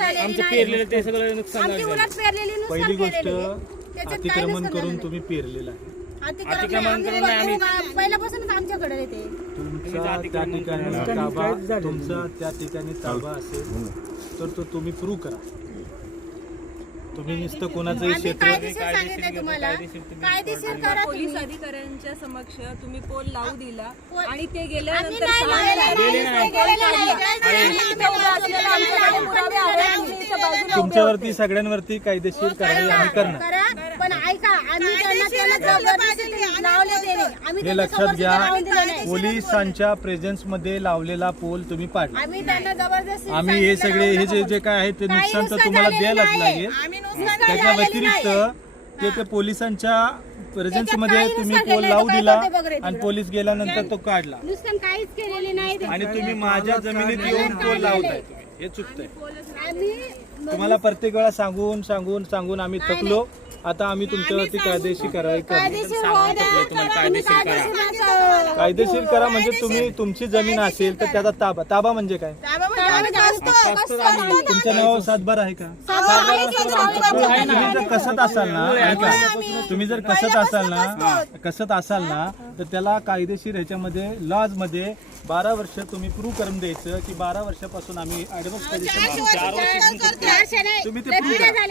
आमचं पेरलेलं ते सगळं नुकसान झालं. पहिली गोष्ट अतिक्रमण करून तुम्ही पेरलेलं आहे. अतिक्रमण करून नाही आम्ही पहिल्यापासूनच आमच्याकडे येते. तुमचा त्या ठिकाणी ताबा असेल तर तो तुम्ही प्रूव्ह करा. तुम्ही नुसतं कोणाचंही क्षेत्र पोलीस अधिकाऱ्यांच्या समक्ष तुम्ही पोल लावू दिला आणि ते गेल्यानंतर तुमच्यावरती सगळ्यांवरती कायदेशीर कारवाई आम्ही करणार. पण ऐका, आम्ही हे लक्षात घ्या, पोलिसांच्या प्रेझेन्स मध्ये लावलेला पोल तुम्ही पाडला. आम्ही हे सगळे हे जे काय आहे ते नुकसान तर तुम्हाला द्यायलाच लागेल. त्याच्या व्यतिरिक्त ते पोलिसांच्या प्रेझेन्स मध्ये तुम्ही पोल लावू दिला आणि पोलीस गेल्यानंतर तो काढला नुकसान काहीच केलेले नाही. आणि तुम्ही माझ्या जमिनीत येऊन पोल लावताय. हे चुकतंय. तुम्हाला प्रत्येक वेळा सांगून आम्ही थकलो. आता आम्ही तुमच्यावरती कायदेशीर कारवाई करू. कायदेशीर करा म्हणजे तुम्ही तुमची जमीन असेल तर त्याचा ताबा म्हणजे काय? तुमच्या नावावर सातबार आहे का? तुम्ही जर कसत असाल ना, ऐका, तुम्ही जर कसत असाल ना तर त्याला कायदेशीर ह्याच्यामध्ये लॉज मध्ये 12 वर्ष तुम्ही प्रूव्ह करून द्यायचं की 12 वर्षापासून आम्ही ऍडव्हान्स पोझिशन तुम्ही ते प्रूव्ह करा.